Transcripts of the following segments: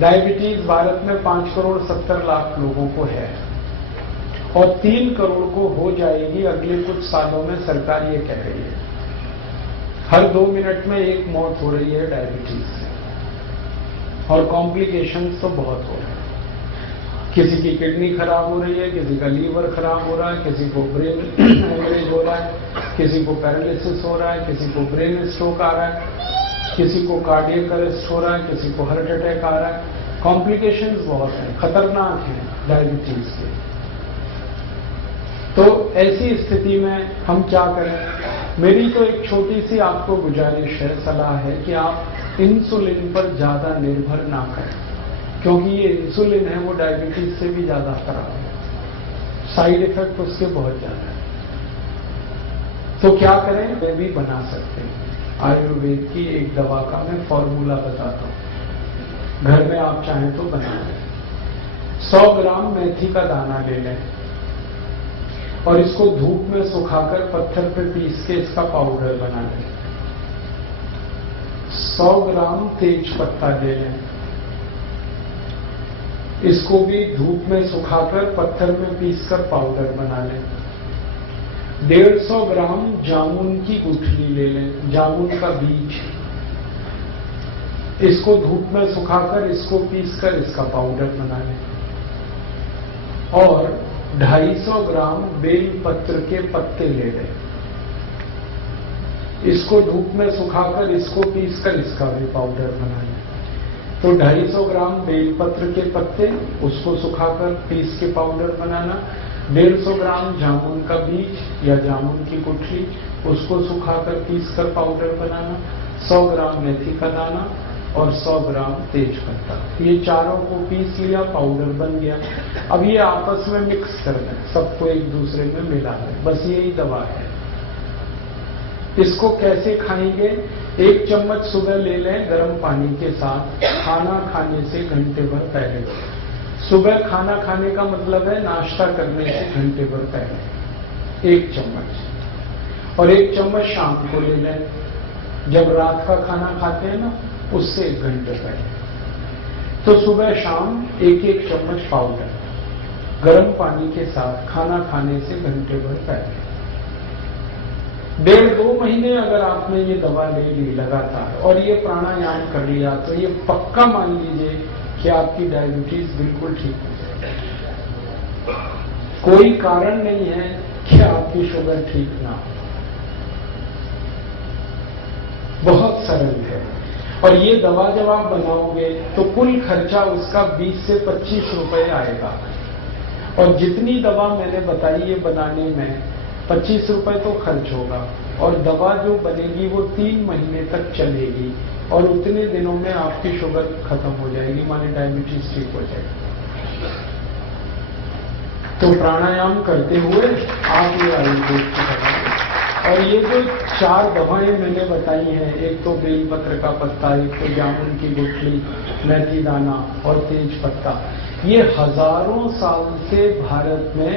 Diabetes Bharat में 5,70,00,000 लोगों को है और 3 करोड़ को हो जाएगी अगले कुछ सालों में, सरकार ये कह रही है। हर 2 मिनट में एक मौत हो रही है डायबिटीज से और कॉम्प्लिकेशंस तो बहुत हो रहे हैं। किसी की किडनी खराब हो रही है, किसी का लीवर खराब हो रहा है, किसी को ब्रेन हेमरेज हो रहा है, किसी को पैरालिसिस हो रहा है, किसी को ब्रेन स्ट्रोक आ रहा है, किसी को कार्डियक अरेस्ट हो रहा है, किसी को हार्ट अटैक आ रहा है। कॉम्प्लिकेशंस बहुत हैं, खतरनाक हैं डायबिटीज के। तो ऐसी स्थिति में हम क्या करें? मेरी तो एक छोटी सी आपको गुजारिश है, सलाह है कि आप इंसुलिन पर ज्यादा निर्भर ना करें, क्योंकि ये इंसुलिन है वो डायबिटीज से भी ज्यादा खराब है, साइड इफेक्ट उसके बहुत ज्यादा है। तो क्या करें? वे भी बना सकते हैं। आयुर्वेद की एक दवा का मैं फॉर्मूला बताता हूं, घर में आप चाहें तो बना लें। 100 ग्राम मेथी का दाना ले लें और इसको धूप में सुखाकर पत्थर पर पीस के इसका पाउडर बना लें। 100 ग्राम तेज पत्ता ले लें, इसको भी धूप में सुखाकर पत्थर में पीसकर पाउडर बना लें। 150 ग्राम जामुन की गुठली ले लें, जामुन का बीज, इसको धूप में सुखाकर इसको पीसकर इसका पाउडर बना लें। और 250 ग्राम बेल पत्र के पत्ते ले लें, इसको धूप में सुखाकर इसको पीसकर इसका भी पाउडर बना लें। तो 250 ग्राम बेलपत्र के पत्ते, उसको सुखाकर पीस के पाउडर बनाना। 150 ग्राम जामुन का बीज या जामुन की गुठली, उसको सुखाकर पीसकर पाउडर बनाना। 100 ग्राम मेथी का दाना और 100 ग्राम तेज पत्ता, ये चारों को पीस लिया, पाउडर बन गया। अब ये आपस में मिक्स कर दें, सबको एक दूसरे में मिला दें, बस यही दवा है। इसको कैसे खाएंगे? 1 चम्मच सुबह ले लें गर्म पानी के साथ, खाना खाने से घंटे भर पहले। सुबह खाना खाने का मतलब है नाश्ता करने से घंटे भर पहले 1 चम्मच। और 1 चम्मच शाम को ले लें, जब रात का खाना खाते हैं ना, उससे 1 घंटे पहले। तो सुबह शाम 1-1 चम्मच पाउडर गर्म पानी के साथ खाना खाने से घंटे भर पहले। 1.5-2 महीने अगर आपने ये दवा ले ली लगातार और ये प्राणायाम कर लिया, तो ये पक्का मान लीजिए कि आपकी डायबिटीज बिल्कुल ठीक हो जाएगी। कोई कारण नहीं है कि आपकी शुगर ठीक ना हो, बहुत सरल है। और ये दवा जब आप बनाओगे तो कुल खर्चा उसका 20 से 25 रुपए आएगा। और जितनी दवा मैंने बताई ये बनाने में 25 रुपए तो खर्च होगा, और दवा जो बनेगी वो 3 महीने तक चलेगी, और उतने दिनों में आपकी शुगर खत्म हो जाएगी, माने डायबिटीज ठीक हो जाएगी। तो प्राणायाम करते हुए आप ये आयुर्वेद की दवा, और ये जो 4 दवाएं मैंने बताई हैं, एक तो बेलपत्र का पत्ता, एक तो जामुन की गुठली, मेथी दाना और तेज पत्ता, ये हजारों साल से भारत में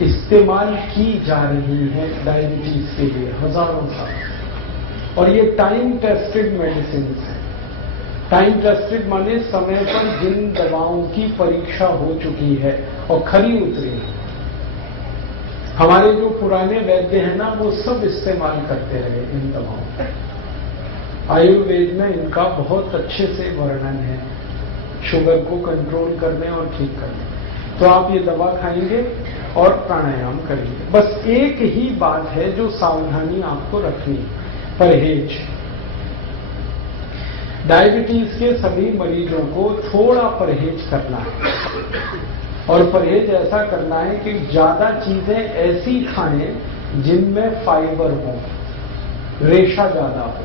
इस्तेमाल की जा रही है डायबिटीज के लिए, हजारों साल। और ये टाइम टेस्टेड मेडिसिन है। टाइम टेस्टेड माने समय पर जिन दवाओं की परीक्षा हो चुकी है और खरी उतरी है। हमारे जो पुराने वैद्य हैं ना, वो सब इस्तेमाल करते रहे इन दवाओं का। आयुर्वेद में इनका बहुत अच्छे से वर्णन है, शुगर को कंट्रोल करने और ठीक करने। तो आप ये दवा खाएंगे और प्राणायाम करेंगे। बस एक ही बात है जो सावधानी आपको रखनी, परहेज। डायबिटीज के सभी मरीजों को थोड़ा परहेज करना है, और परहेज ऐसा करना है कि ज्यादा चीजें ऐसी खाएं जिनमें फाइबर हो, रेशा ज्यादा हो,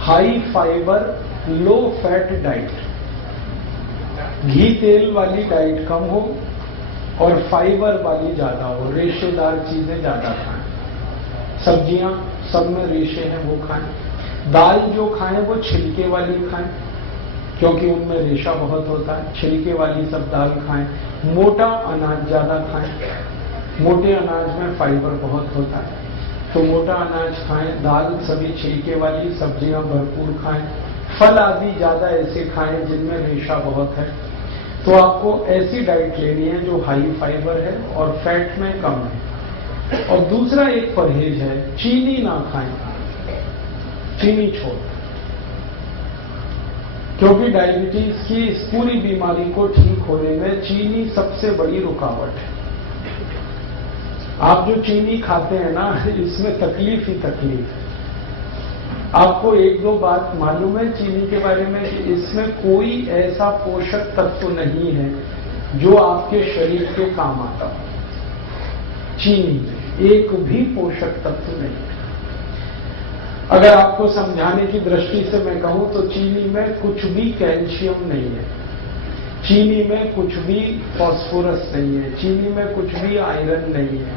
high fibre low fat diet, घी तेल वाली डाइट कम हो और फाइबर वाली ज्यादा हो, रेशेदार चीजें ज्यादा खाएं। सब्जियां सब में रेशे हैं वो खाएं। दाल जो खाएं वो छिलके वाली खाएं, क्योंकि उनमें रेशा बहुत होता है, छिलके वाली सब दाल खाएं। मोटा अनाज ज्यादा खाएं, मोटे अनाज में फाइबर बहुत होता है, तो मोटा अनाज खाएं। दाल सभी छिलके वाली, सब्जियां भरपूर खाएं, फल आदि ज्यादा ऐसे खाएं जिनमें रेशा बहुत है। तो आपको ऐसी डाइट लेनी है जो हाई फाइबर है और फैट में कम है। और दूसरा एक परहेज है, चीनी ना खाएं, चीनी छोड़, क्योंकि डायबिटीज की इस पूरी बीमारी को ठीक होने में चीनी सबसे बड़ी रुकावट है। आप जो चीनी खाते हैं ना, इसमें तकलीफ ही तकलीफ है। आपको एक दो बात मालूम है चीनी के बारे में कि इसमें कोई ऐसा पोषक तत्व नहीं है जो आपके शरीर के काम आता हो। चीनी में एक भी पोषक तत्व नहीं। अगर आपको समझाने की दृष्टि से मैं कहूं तो चीनी में कुछ भी कैल्शियम नहीं है, चीनी में कुछ भी फास्फोरस नहीं है, चीनी में कुछ भी आयरन नहीं है,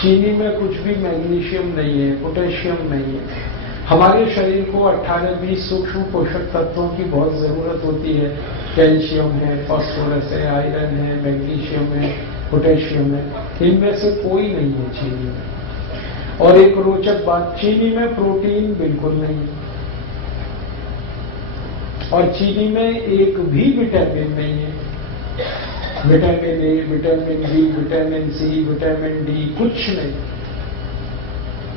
चीनी में कुछ भी मैग्नीशियम नहीं है, पोटेशियम नहीं है। हमारे शरीर को 18-20 सूक्ष्म पोषक तत्वों की बहुत जरूरत होती है। कैल्शियम है, फास्फोरस है, आयरन है, मैग्नीशियम है, पोटेशियम है। इनमें से कोई नहीं है चीनी में। और एक रोचक बात, चीनी में प्रोटीन बिल्कुल नहीं है और चीनी में एक भी विटामिन नहीं है। Vitamin A, vitamin B, vitamin C, vitamin D कुछ नहीं।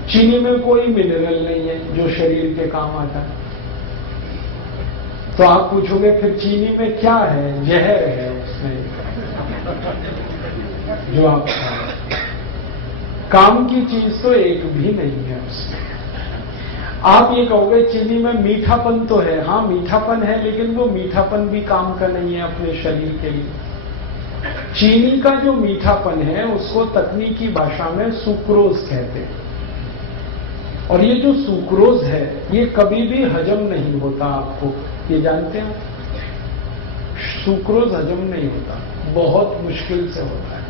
चीनी में कोई मिनरल नहीं है जो शरीर के काम आता है। तो आप पूछोगे फिर चीनी में क्या है? जहर है उसमें जो आप खाएं। काम की चीज तो एक भी नहीं है उसमें। आप ये कहोगे चीनी में मीठापन तो है, हाँ मीठापन है, लेकिन वो मीठापन भी काम का नहीं है अपने शरीर के लिए। चीनी का जो मीठापन है उसको तकनीकी भाषा में सुक्रोज कहते हैं। और ये जो सुक्रोज है ये कभी भी हजम नहीं होता। आपको ये जानते हैं, सुक्रोज हजम नहीं होता, बहुत मुश्किल से होता है।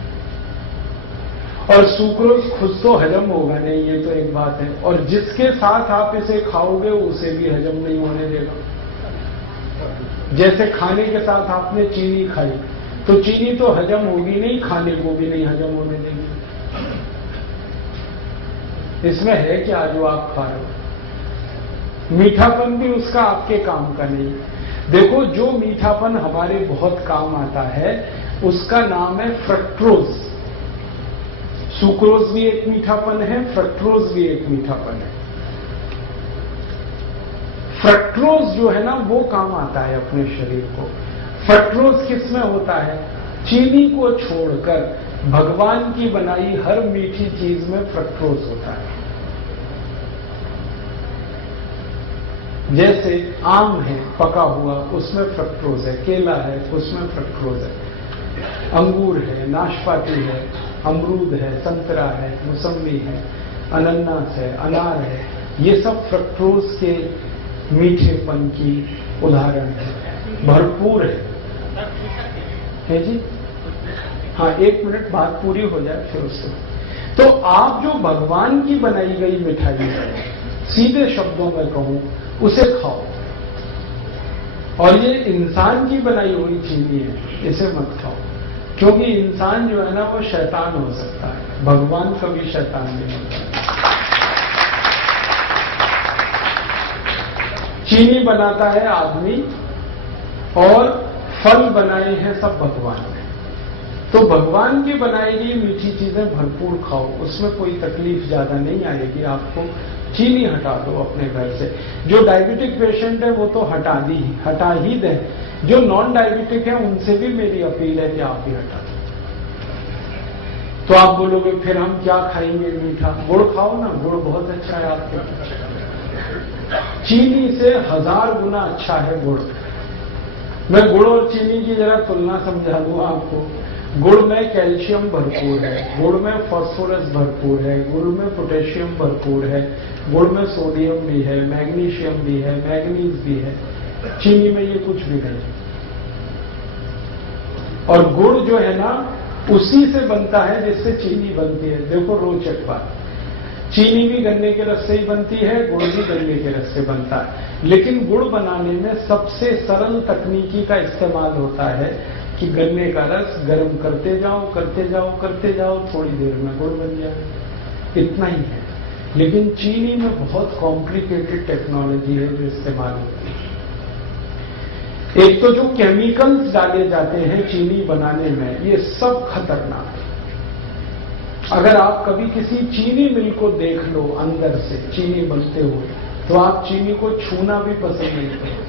और सुक्रोज खुद तो हजम होगा नहीं, ये तो एक बात है। और जिसके साथ आप इसे खाओगे उसे भी हजम नहीं होने देगा। जैसे खाने के साथ आपने चीनी खाई तो चीनी तो हजम होगी नहीं, खाने को भी नहीं हजम होने देगी। इसमें है क्या जो आप खा रहे हो? मीठापन भी उसका आपके काम का नहीं। देखो, जो मीठापन हमारे बहुत काम आता है उसका नाम है फ्रक्टोज। सुक्रोज भी एक मीठापन है, फ्रक्टोज भी एक मीठापन है। फ्रक्टोज जो है ना वो काम आता है अपने शरीर को। फ्रक्टोज किसमें होता है? चीनी को छोड़कर भगवान की बनाई हर मीठी चीज में फ्रक्टोज होता है। जैसे आम है पका हुआ, उसमें फ्रक्टोज है। केला है, उसमें फ्रक्टोज है। अंगूर है, नाशपाती है, अमरूद है, संतरा है, मौसम्बी है, अनानास है, अनार है। ये सब फ्रक्टोज के मीठेपन की उदाहरण है, भरपूर है जी। हाँ, 1 मिनट बात पूरी हो जाए फिर उससे। तो आप जो भगवान की बनाई गई मिठाई है, सीधे शब्दों में कहूं, उसे खाओ। और ये इंसान की बनाई हुई चीनी है, इसे मत खाओ। क्योंकि इंसान जो है ना वो शैतान हो सकता है, भगवान कभी शैतान नहीं होता। चीनी बनाता है आदमी और फल बनाए हैं सब भगवान ने। तो भगवान की बनाई गई मीठी चीजें भरपूर खाओ, उसमें कोई तकलीफ ज्यादा नहीं आएगी आपको। चीनी हटा दो अपने घर से। जो डायबिटिक पेशेंट है वो तो हटा ही दें। जो नॉन डायबिटिक है उनसे भी मेरी अपील है कि आप भी हटा दें। तो आप बोलोगे फिर हम क्या खाएंगे मीठा? गुड़ खाओ ना, गुड़ बहुत अच्छा है आपके लिए। चीनी से 1000 गुना अच्छा है गुड़। मैं गुड़ और चीनी की जरा तुलना समझा दूं आपको। गुड़ में कैल्शियम भरपूर है, गुड़ में फास्फोरस भरपूर है, गुड़ में पोटेशियम भरपूर है, गुड़ में सोडियम भी है, मैग्नीशियम भी है, मैग्नीज भी है। चीनी में ये कुछ भी नहीं। और गुड़ जो है ना उसी से बनता है जिससे चीनी बनती है। देखो रोचक बात, चीनी भी गन्ने के रस से ही बनती है, गुड़ भी गन्ने के रस से बनता है। लेकिन गुड़ बनाने में सबसे सरल तकनीकी का इस्तेमाल होता है कि गन्ने का रस गर्म करते जाओ, थोड़ी देर में गुड़ बन जाए। इतना ही है। लेकिन चीनी में बहुत कॉम्प्लिकेटेड टेक्नोलॉजी है जो इस्तेमाल होती है। एक तो जो केमिकल्स डाले जाते हैं चीनी बनाने में, ये सब खतरनाक है। अगर आप कभी किसी चीनी मिल को देख लो अंदर से चीनी बनते हुए, तो आप चीनी को छूना भी पसंद नहीं करोगे,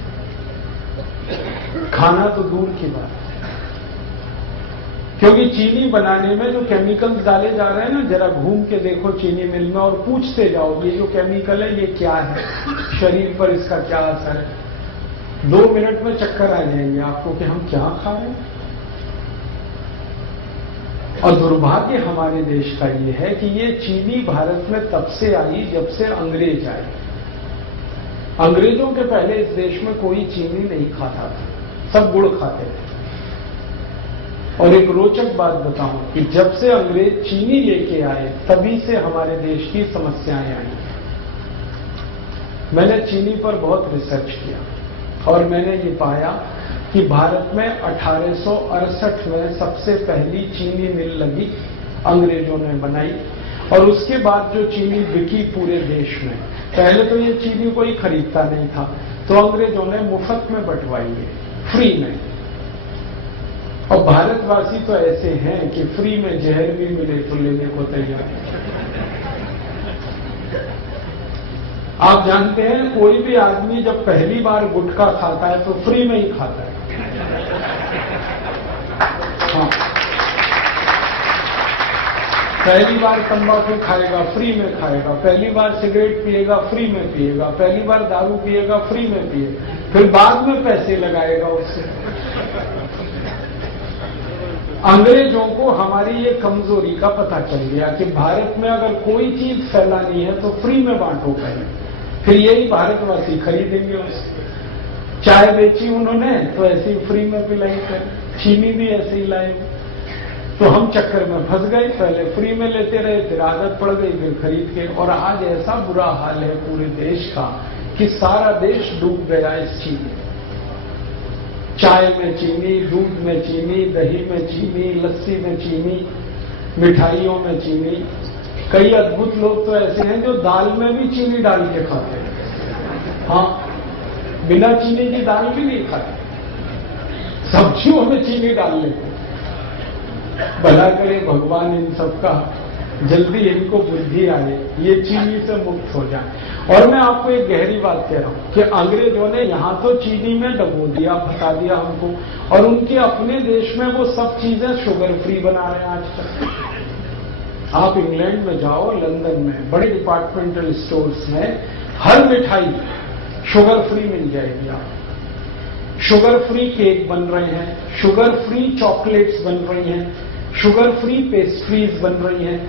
खाना तो दूर की बात है। क्योंकि चीनी बनाने में जो केमिकल्स डाले जा रहे हैं ना, जरा घूम के देखो चीनी मिल में और पूछते जाओ ये जो केमिकल है ये क्या है, शरीर पर इसका क्या असर है। 2 मिनट में चक्कर आ जाएंगे आपको कि हम क्या खा रहे हैं। और दुर्भाग्य हमारे देश का ये है कि ये चीनी भारत में तब से आई जब से अंग्रेज आए। अंग्रेजों के पहले इस देश में कोई चीनी नहीं खाता था, सब गुड़ खाते थे। और एक रोचक बात बताऊं कि जब से अंग्रेज चीनी लेके आए तभी से हमारे देश की समस्याएं आई। मैंने चीनी पर बहुत रिसर्च किया और मैंने ये पाया कि भारत में 1868 में सबसे पहली चीनी मिल लगी, अंग्रेजों ने बनाई। और उसके बाद जो चीनी बिकी पूरे देश में, पहले तो ये चीनी कोई खरीदता नहीं था, तो अंग्रेजों ने मुफ्त में बंटवाई है, फ्री में। और भारतवासी तो ऐसे हैं कि फ्री में जहर भी मिले तो लेने को तैयार है। आप जानते हैं कोई भी आदमी जब पहली बार गुटखा खाता है तो फ्री में ही खाता है। हाँ, पहली बार तंबाकू खाएगा फ्री में खाएगा, पहली बार सिगरेट पिएगा फ्री में पिएगा, पहली बार दारू पिएगा फ्री में पिएगा, फिर बाद में पैसे लगाएगा उससे। अंग्रेजों को हमारी ये कमजोरी का पता चल गया कि भारत में अगर कोई चीज फैलानी है तो फ्री में बांटो पहले, फिर यही भारतवासी खरीदेंगे उससे। चाय बेची उन्होंने तो ऐसे ही फ्री में पिलाई कर, चीनी भी ऐसे ही लाए। तो हम चक्कर में फंस गए, पहले फ्री में लेते रहे, फिर आदत पड़ गई, फिर खरीद के। और आज ऐसा बुरा हाल है पूरे देश का कि सारा देश डूब गया इस चीनी। चाय में चीनी, दूध में चीनी, दही में चीनी, लस्सी में चीनी, मिठाइयों में चीनी। कई अद्भुत लोग तो ऐसे हैं जो दाल में भी चीनी डाल के खाते हैं। हाँ, बिना चीनी की दाल भी नहीं खाते, सब्जियों में चीनी डाल लेते। भला करे भगवान इन सबका जल्दी इनको बुद्धि आए, ये चीनी से मुक्त हो जाए। और मैं आपको एक गहरी बात कह रहा हूं कि अंग्रेजों ने यहां तो चीनी में डबो दिया, फंसा दिया हमको, और उनके अपने देश में वो सब चीजें शुगर फ्री बना रहे हैं आज तक। आप इंग्लैंड में जाओ, लंदन में बड़े डिपार्टमेंटल स्टोर्स में हर मिठाई शुगर फ्री मिल जाएगी। आप शुगर फ्री केक बन रहे हैं, शुगर फ्री चॉकलेट्स बन रही हैं, शुगर फ्री पेस्ट्रीज बन रही हैं।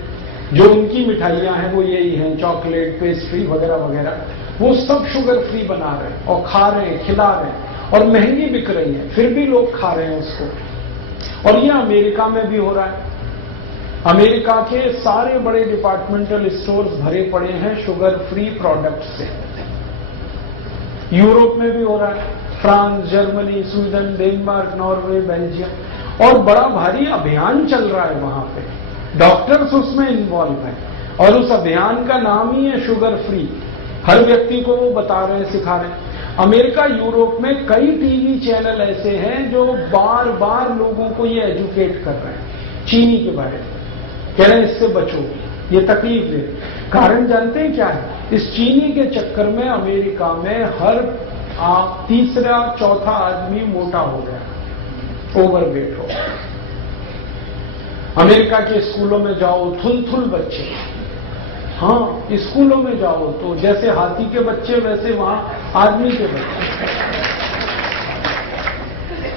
जो उनकी मिठाइयां हैं वो यही हैं, चॉकलेट, पेस्ट्री वगैरह वगैरह, वो सब शुगर फ्री बना रहे हैं और खा रहे हैं, खिला रहे हैं, और महंगी बिक रही है, फिर भी लोग खा रहे हैं उसको। और ये अमेरिका में भी हो रहा है। अमेरिका के सारे बड़े डिपार्टमेंटल स्टोर्स भरे पड़े हैं शुगर फ्री प्रोडक्ट से। यूरोप में भी हो रहा है, France, Germany, Sweden, Denmark, Norway, Belgium, और बड़ा भारी अभियान चल रहा है वहां पे। डॉक्टर्स उसमें इन्वॉल्व हैं और उस अभियान का नाम ही है शुगर फ्री। हर व्यक्ति को वो बता रहे हैं, सिखा रहे हैं। अमेरिका, यूरोप में कई टीवी चैनल ऐसे हैं जो बार बार लोगों को ये एजुकेट कर रहे हैं चीनी के बारे में, कह रहे हैं इससे बचो, ये तकलीफ दे। कारण जानते हैं क्या है? इस चीनी के चक्कर में अमेरिका में हर तीसरा चौथा आदमी मोटा हो गया, ओवरवेट हो गया। अमेरिका के स्कूलों में जाओ, थुल बच्चे। हाँ, स्कूलों में जाओ तो जैसे हाथी के बच्चे वैसे वहां आदमी के बच्चे।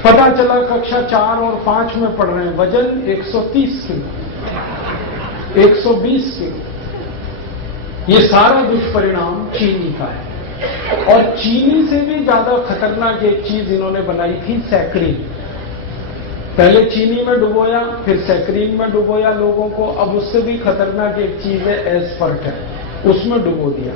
पता चला कक्षा 4 और 5 में पढ़ रहे हैं, वजन 130 किलो, 120 किलो। ये सारा दुष्परिणाम चीनी का है। और चीनी से भी ज्यादा खतरनाक एक चीज इन्होंने बनाई थी, सैकरीन। पहले चीनी में डुबोया, फिर सैकरीन में डुबोया लोगों को। अब उससे भी खतरनाक एक चीज है एस्पर्टेम, उसमें डुबो दिया।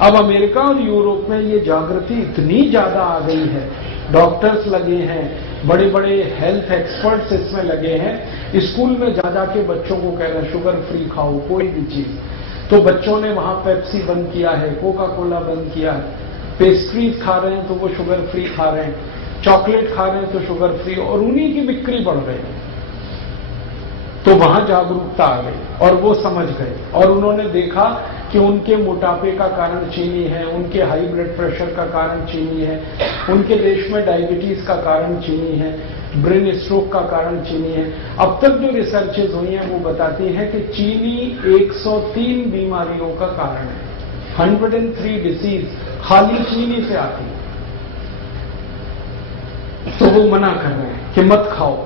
अब अमेरिका और यूरोप में ये जागृति इतनी ज्यादा आ गई है, डॉक्टर्स लगे हैं, बड़े बड़े हेल्थ एक्सपर्ट्स इसमें लगे हैं। स्कूल में जा जाके बच्चों को कह रहे हैं शुगर फ्री खाओ कोई भी चीज। तो बच्चों ने वहां पेप्सी बंद किया है, कोका कोला बंद किया है, पेस्ट्रीज खा रहे हैं तो वो शुगर फ्री खा रहे हैं। चॉकलेट खा रहे हैं तो शुगर फ्री, और उन्हीं की बिक्री बढ़ रही है। तो वहां जागरूकता आ गई और वो समझ गए, और उन्होंने देखा कि उनके मोटापे का कारण चीनी है, उनके हाई ब्लड प्रेशर का कारण चीनी है, उनके देश में डायबिटीज का कारण चीनी है, ब्रेन स्ट्रोक का कारण चीनी है। अब तक जो रिसर्चेज हुई हैं वो बताती हैं कि चीनी 103 बीमारियों का कारण है। 103 डिसीज खाली चीनी से आती है। तो वो मना कर रहे हैं कि मत खाओ,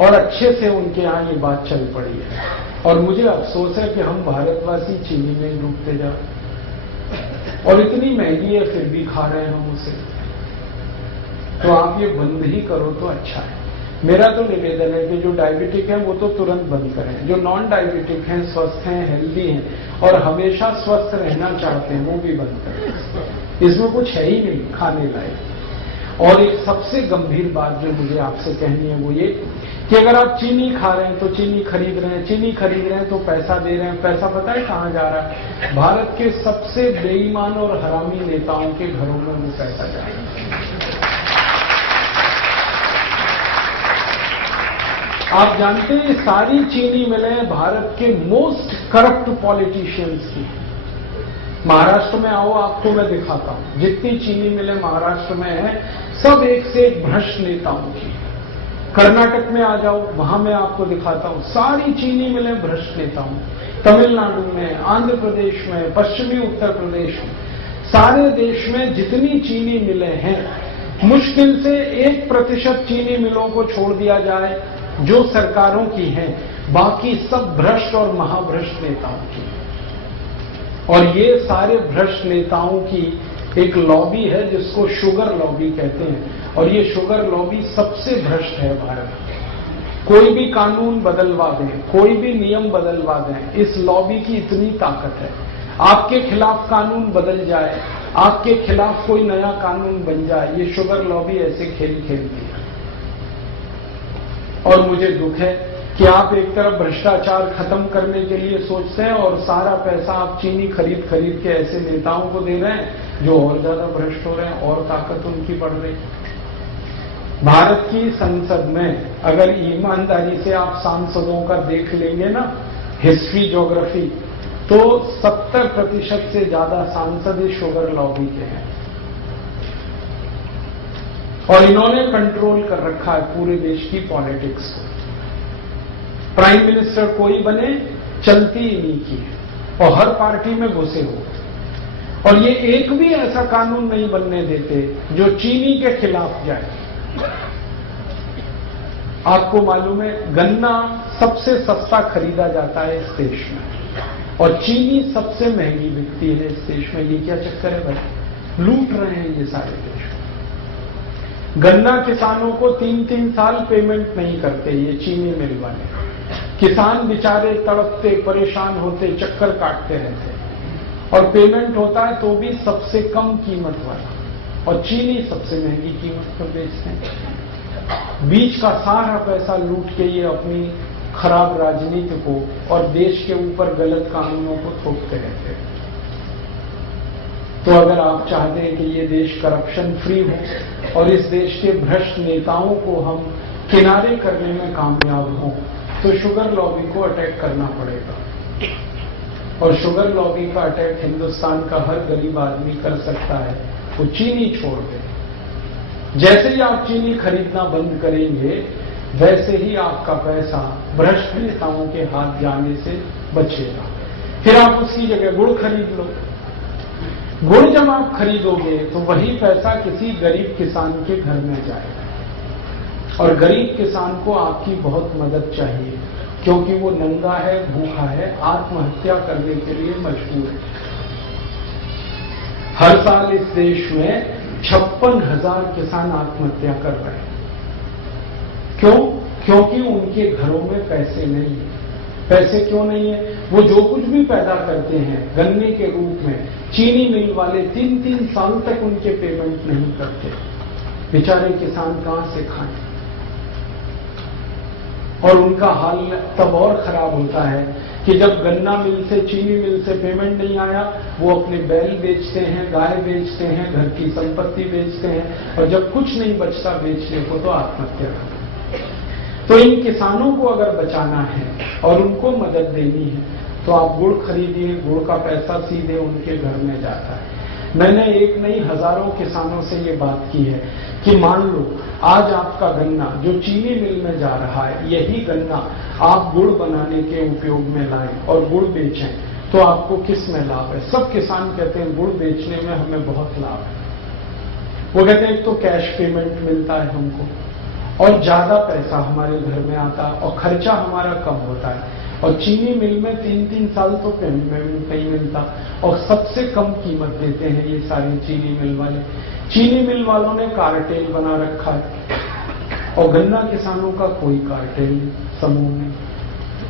और अच्छे से उनके यहां ये बात चल पड़ी है। और मुझे अफसोस है कि हम भारतवासी चीनी में डूबते जा रहे हैं, और इतनी महंगी है फिर भी खा रहे हैं हम उसे। तो आप ये बंद ही करो तो अच्छा है। मेरा तो निवेदन है कि जो डायबिटिक हैं वो तो तुरंत बंद करें, जो नॉन डायबिटिक हैं, स्वस्थ हैं, हेल्दी हैं और हमेशा स्वस्थ रहना चाहते हैं, वो भी बंद करें। इसमें कुछ है ही नहीं खाने लायक। और एक सबसे गंभीर बात जो मुझे आपसे कहनी है वो ये कि अगर आप चीनी खा रहे हैं तो चीनी खरीद रहे हैं, चीनी खरीद रहे हैं तो पैसा दे रहे हैं। पैसा पता है कहां जा रहा है? भारत के सबसे बेईमान और हरामी नेताओं के घरों में वो पैसा जा रहा है। आप जानते हैं सारी चीनी मिलें भारत के मोस्ट करप्ट पॉलिटिशियंस की। महाराष्ट्र में आओ, आपको मैं दिखाता हूं, जितनी चीनी मिलें महाराष्ट्र में है सब एक से एक भ्रष्ट नेताओं की। कर्नाटक में आ जाओ, वहां मैं आपको दिखाता हूं, सारी चीनी मिलें भ्रष्ट नेताओं। तमिलनाडु में, आंध्र प्रदेश में, पश्चिमी उत्तर प्रदेश में, सारे देश में जितनी चीनी मिलें हैं, मुश्किल से 1% चीनी मिलों को छोड़ दिया जाए जो सरकारों की हैं, बाकी सब भ्रष्ट और महाभ्रष्ट नेताओं की। और ये सारे भ्रष्ट नेताओं की एक लॉबी है जिसको शुगर लॉबी कहते हैं, और ये शुगर लॉबी सबसे भ्रष्ट है भारत में। कोई भी कानून बदलवा दें, कोई भी नियम बदलवा दें, इस लॉबी की इतनी ताकत है। आपके खिलाफ कानून बदल जाए, आपके खिलाफ कोई नया कानून बन जाए, ये शुगर लॉबी ऐसे खेल खेलती है। और मुझे दुख है कि आप एक तरफ भ्रष्टाचार खत्म करने के लिए सोचते हैं और सारा पैसा आप चीनी खरीद खरीद के ऐसे नेताओं को दे रहे हैं जो और ज्यादा भ्रष्ट हो रहे हैं और ताकत उनकी बढ़ रही है। भारत की संसद में अगर ईमानदारी से आप सांसदों का देख लेंगे ना, हिस्ट्री ज्योग्राफी, तो 70% से ज्यादा सांसद इस शुगर लॉबी के हैं। और इन्होंने कंट्रोल कर रखा है पूरे देश की पॉलिटिक्स को। प्राइम मिनिस्टर कोई बने, चलती इन्हीं की है, और हर पार्टी में घुसे हो। और ये एक भी ऐसा कानून नहीं बनने देते जो चीनी के खिलाफ जाए। आपको मालूम है गन्ना सबसे सस्ता खरीदा जाता है इस देश में, और चीनी सबसे महंगी बिकती है इस देश में। ये क्या चक्कर है भाई? लूट रहे हैं ये सारे देश। गन्ना किसानों को 3-3 साल पेमेंट नहीं करते ये चीनी मिल वाले। किसान बेचारे तड़पते, परेशान होते, चक्कर काटते रहते, और पेमेंट होता है तो भी सबसे कम कीमत वाला, और चीनी सबसे महंगी कीमत पर बेचते हैं। बीच का सारा पैसा लूट के ये अपनी खराब राजनीति को और देश के ऊपर गलत कानूनों को थोपते रहते हैं। तो अगर आप चाहते हैं कि ये देश करप्शन फ्री हो और इस देश के भ्रष्ट नेताओं को हम किनारे करने में कामयाब हों, तो शुगर लॉबी को अटैक करना पड़ेगा। और शुगर लॉबी का अटैक हिंदुस्तान का हर गरीब आदमी कर सकता है। वो चीनी छोड़ दे। जैसे ही आप चीनी खरीदना बंद करेंगे, वैसे ही आपका पैसा भ्रष्ट नेताओं के हाथ जाने से बचेगा। फिर आप उसकी जगह गुड़ खरीद लो। गुड़ जब आप खरीदोगे तो वही पैसा किसी गरीब किसान के घर में जाएगा, और गरीब किसान को आपकी बहुत मदद चाहिए, क्योंकि वो नंगा है, भूखा है, आत्महत्या करने के लिए मजबूर है। हर साल इस देश में 56,000 किसान आत्महत्या कर रहे हैं। क्यों? क्योंकि उनके घरों में पैसे नहीं है। पैसे क्यों नहीं है? वो जो कुछ भी पैदा करते हैं गन्ने के रूप में, चीनी मिल वाले 3-3 साल तक उनके पेमेंट नहीं करते। बेचारे किसान कहां से खाएं? और उनका हाल तब और खराब होता है कि जब गन्ना मिल से, चीनी मिल से पेमेंट नहीं आया, वो अपने बैल बेचते हैं, गाय बेचते हैं, घर की संपत्ति बेचते हैं, और जब कुछ नहीं बचता बेचने को तो आत्महत्या करते हैं। तो इन किसानों को अगर बचाना है और उनको मदद देनी है तो आप गुड़ खरीदिए, गुड़ का पैसा सीधे उनके घर में जाता है। मैंने एक नहीं हजारों किसानों से ये बात की है कि मान लो आज आपका गन्ना जो चीनी मिल में जा रहा है, यही गन्ना आप गुड़ बनाने के उपयोग में लाएं और गुड़ बेचें तो आपको किस में लाभ है? सब किसान कहते हैं गुड़ बेचने में हमें बहुत लाभ है। वो कहते हैं एक तो कैश पेमेंट मिलता है हमको और ज्यादा पैसा हमारे घर में आता है और खर्चा हमारा कम होता है, और चीनी मिल में 3-3 साल तो पेमेंट नहीं मिलता और सबसे कम कीमत देते हैं ये सारी चीनी मिल वाले। चीनी मिल वालों ने कार्टेल बना रखा है और गन्ना किसानों का कोई कार्टेल समूह नहीं,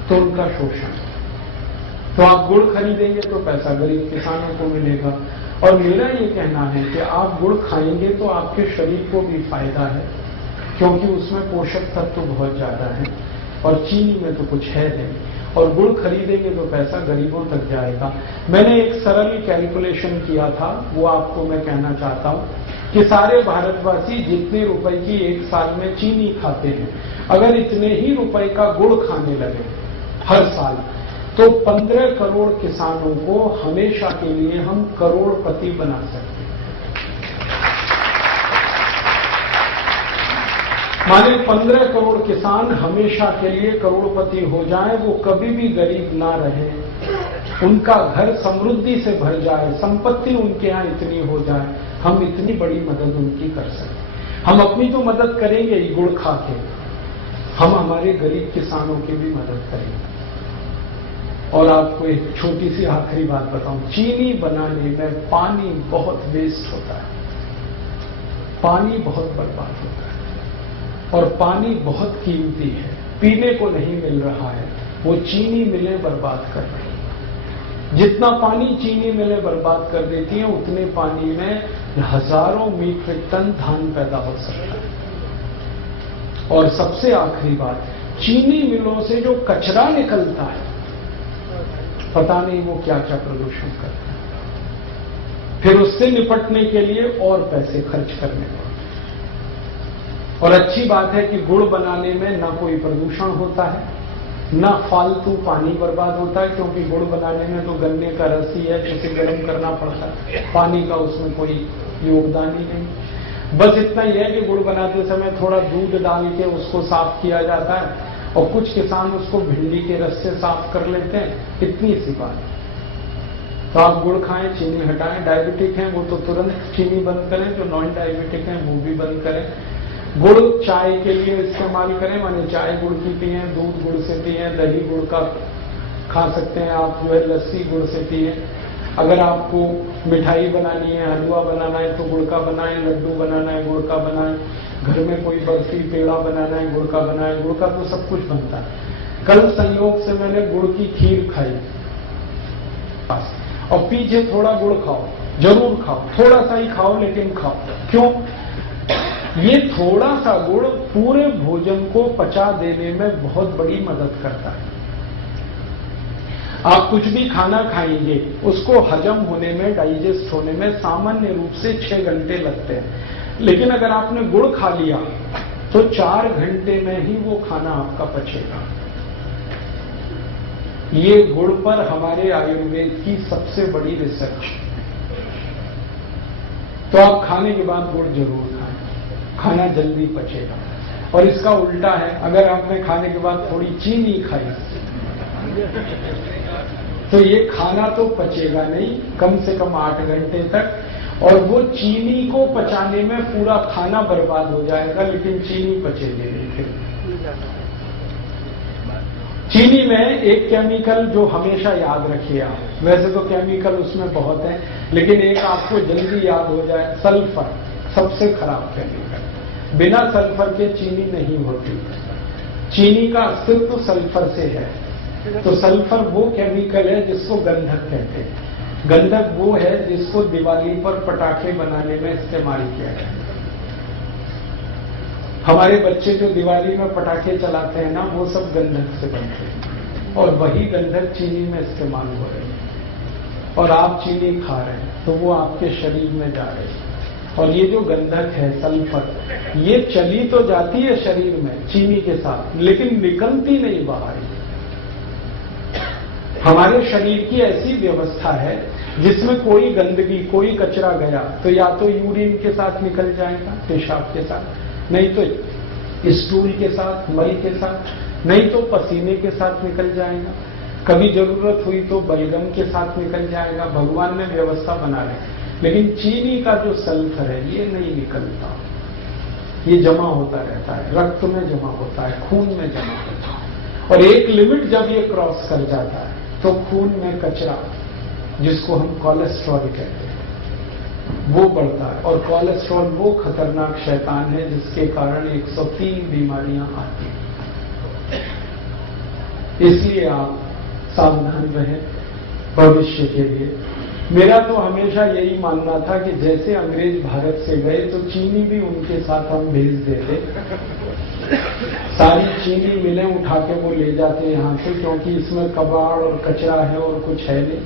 तो उनका शोषण। तो आप गुड़ खरीदेंगे तो पैसा गरीब किसानों को मिलेगा। और मेरा ये कहना है कि आप गुड़ खाएंगे तो आपके शरीर को भी फायदा है, क्योंकि उसमें पोषक तत्व बहुत ज्यादा है और चीनी में तो कुछ है नहीं, और गुड़ खरीदेंगे तो पैसा गरीबों तक जाएगा। मैंने एक सरल कैलकुलेशन किया था, वो आपको मैं कहना चाहता हूं कि सारे भारतवासी जितने रुपए की एक साल में चीनी खाते हैं, अगर इतने ही रुपए का गुड़ खाने लगे हर साल, तो 15 करोड़ किसानों को हमेशा के लिए हम करोड़पति बना सकते हैं। माने 15 करोड़ किसान हमेशा के लिए करोड़पति हो जाएं, वो कभी भी गरीब ना रहे, उनका घर समृद्धि से भर जाए, संपत्ति उनके यहाँ इतनी हो जाए, हम इतनी बड़ी मदद उनकी कर सकते। हम अपनी तो मदद करेंगे ही गुड़ खा के, हम हमारे गरीब किसानों की भी मदद करेंगे। और आपको एक छोटी सी आखिरी बात बताऊं, चीनी बनाने में पानी बहुत वेस्ट होता है, पानी बहुत बर्बाद होता है और पानी बहुत कीमती है, पीने को नहीं मिल रहा है, वो चीनी मिलें बर्बाद कर रही हैं। जितना पानी चीनी मिलें बर्बाद कर देती हैं, उतने पानी में हजारों मीट्रिक टन धान पैदा हो सकता है। और सबसे आखिरी बात, चीनी मिलों से जो कचरा निकलता है, पता नहीं वो क्या क्या प्रदूषण करता है, फिर उससे निपटने के लिए और पैसे खर्च करने पड़ते। और अच्छी बात है कि गुड़ बनाने में ना कोई प्रदूषण होता है, ना फालतू पानी बर्बाद होता है, क्योंकि गुड़ बनाने में तो गन्ने का रस ही है जिसे गर्म करना पड़ता है, पानी का उसमें कोई योगदान ही नहीं। बस इतना ही है कि गुड़ बनाते समय थोड़ा दूध डाल के उसको साफ किया जाता है और कुछ किसान उसको भिंडी के रस से साफ कर लेते हैं, इतनी सी बात। तो आप गुड़ खाएं, चीनी हटाएं। डायबिटिक हैं वो तो तुरंत चीनी बंद करें, जो नॉन डायबिटिक हैं वो भी बंद करें। गुड़ चाय के लिए इस्तेमाल करें, माने चाय गुड़ की पिए, दूध गुड़ से पिए, दही गुड़ का खा सकते हैं आप, जो है लस्सी गुड़ से पिए। अगर आपको मिठाई बनानी है, हलवा बनाना है तो गुड़ का बनाएं, लड्डू बनाना है गुड़ का बनाएं, घर में कोई बर्फी पेड़ा बनाना है गुड़ का बनाएं, गुड़ का तो सब कुछ बनता है। कल संयोग से मैंने गुड़ की खीर खाई, और पीछे थोड़ा गुड़ खाओ, जरूर खाओ, थोड़ा सा ही खाओ लेकिन खाओ। क्यों? ये थोड़ा सा गुड़ पूरे भोजन को पचा देने में बहुत बड़ी मदद करता है। आप कुछ भी खाना खाएंगे, उसको हजम होने में, डाइजेस्ट होने में सामान्य रूप से 6 घंटे लगते हैं, लेकिन अगर आपने गुड़ खा लिया तो 4 घंटे में ही वो खाना आपका पचेगा। ये गुड़ पर हमारे आयुर्वेद की सबसे बड़ी रिसर्च। तो आप खाने के बाद गुड़ जरूर खाएं, खाना जल्दी पचेगा। और इसका उल्टा है, अगर आपने खाने के बाद थोड़ी चीनी खाई तो ये खाना तो पचेगा नहीं कम से कम 8 घंटे तक, और वो चीनी को पचाने में पूरा खाना बर्बाद हो जाएगा, लेकिन चीनी पचेगी नहीं। फिर चीनी में एक केमिकल जो हमेशा याद रखिए आप, वैसे तो केमिकल उसमें बहुत है, लेकिन एक आपको जल्दी याद हो जाए, सल्फर सबसे खराब केमिकल। बिना सल्फर के चीनी नहीं होती, चीनी का अस्तित्व सल्फर से है। तो सल्फर वो केमिकल है जिसको गंधक कहते हैं। गंधक वो है जिसको दिवाली पर पटाखे बनाने में इस्तेमाल किया जाए। हमारे बच्चे जो दिवाली में पटाखे चलाते हैं ना, वो सब गंधक से बनते हैं और वही गंधक चीनी में इस्तेमाल हो रहे हैं और आप चीनी खा रहे हैं तो वो आपके शरीर में जा रही है। और ये जो गंधक है सल्फर, ये चली तो जाती है शरीर में चीनी के साथ, लेकिन निकलती नहीं बाहर। हमारे शरीर की ऐसी व्यवस्था है जिसमें कोई गंदगी, कोई कचरा गया तो या तो यूरिन के साथ निकल जाएगा, पेशाब के साथ, नहीं तो स्टूल के साथ, मल के साथ, नहीं तो पसीने के साथ निकल जाएगा, कभी जरूरत हुई तो बलगम के साथ निकल जाएगा। भगवान ने व्यवस्था बना रखी। लेकिन चीनी का जो सल्फर है ये नहीं निकलता, ये जमा होता रहता है, रक्त में जमा होता है, खून में जमा होता है और एक लिमिट जब ये क्रॉस कर जाता है तो खून में कचरा, जिसको हम कोलेस्ट्रॉल कहते हैं, वो बढ़ता है। और कोलेस्ट्रॉल वो खतरनाक शैतान है जिसके कारण 103 बीमारियां आती हैं। इसलिए आप सावधान रहें भविष्य के लिए। मेरा तो हमेशा यही मानना था कि जैसे अंग्रेज भारत से गए तो चीनी भी उनके साथ हम भेज देते। सारी चीनी मिलें उठा के वो ले जाते यहाँ से, क्योंकि इसमें कबाड़ और कचरा है और कुछ है नहीं,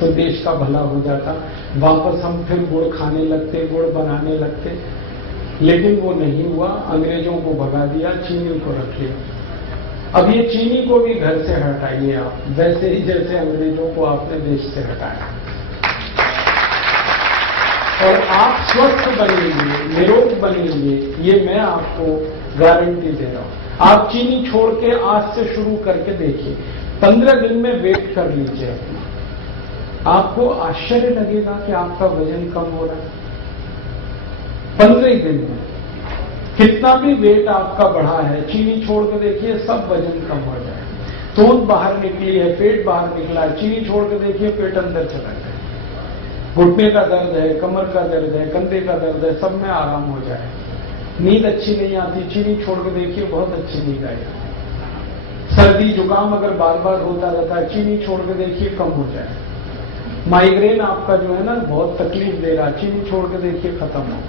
तो देश का भला हो जाता। वापस हम फिर गुड़ खाने लगते, गुड़ बनाने लगते, लेकिन वो नहीं हुआ। अंग्रेजों को भगा दिया, चीनी को रख लिया। अब ये चीनी को भी घर से हटाइए आप, वैसे ही जैसे अंग्रेजों को आपने देश से हटाया, और आप स्वस्थ बनेंगे, निरोग बनेंगे, ये मैं आपको गारंटी दे रहा हूं। आप चीनी छोड़ के आज से शुरू करके देखिए, 15 दिन में वेट कर लीजिए अपना, आपको आश्चर्य लगेगा कि आपका वजन कम हो रहा है 15 दिन में। कितना भी वेट आपका बढ़ा है, चीनी छोड़ के देखिए, सब वजन कम हो जाए। तोंद बाहर निकली है, पेट बाहर निकला है, चीनी छोड़ के देखिए, पेट अंदर चला गया। घुटने का दर्द है, कमर का दर्द है, कंधे का दर्द है, सब में आराम हो जाए। नींद अच्छी नहीं आती, चीनी छोड़ के देखिए, बहुत अच्छी नींद आएगी। सर्दी जुकाम अगर बार बार होता रहता है, चीनी छोड़ के देखिए, कम हो जाए। माइग्रेन आपका जो है ना बहुत तकलीफ दे रहा, चीनी छोड़ के देखिए, खत्म हो।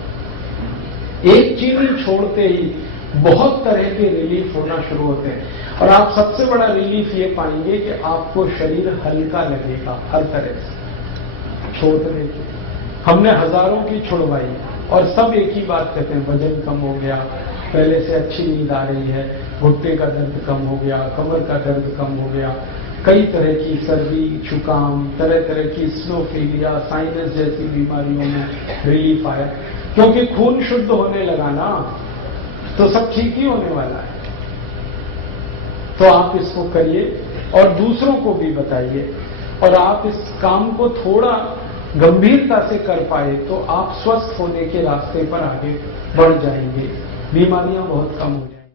एक चीनी छोड़ते ही बहुत तरह के रिलीफ होना शुरू होते हैं। और आप सबसे बड़ा रिलीफ ये पाएंगे कि आपको शरीर हल्का लगेगा हर तरह से। छोड़ते देखिए, हमने हजारों की छुड़वाई और सब एक ही बात कहते हैं, वजन कम हो गया, पहले से अच्छी नींद आ रही है, घुटने का दर्द कम हो गया, कमर का दर्द कम हो गया, कई तरह की सर्दी जुकाम, तरह तरह की स्नोफीलिया, साइनस जैसी बीमारियों में रिलीफ आया। क्योंकि खून शुद्ध होने लगा ना, तो सब ठीक ही होने वाला है। तो आप इसको करिए और दूसरों को भी बताइए, और आप इस काम को थोड़ा गंभीरता से कर पाए तो आप स्वस्थ होने के रास्ते पर आगे बढ़ जाएंगे, बीमारियां बहुत कम हो जाएंगी।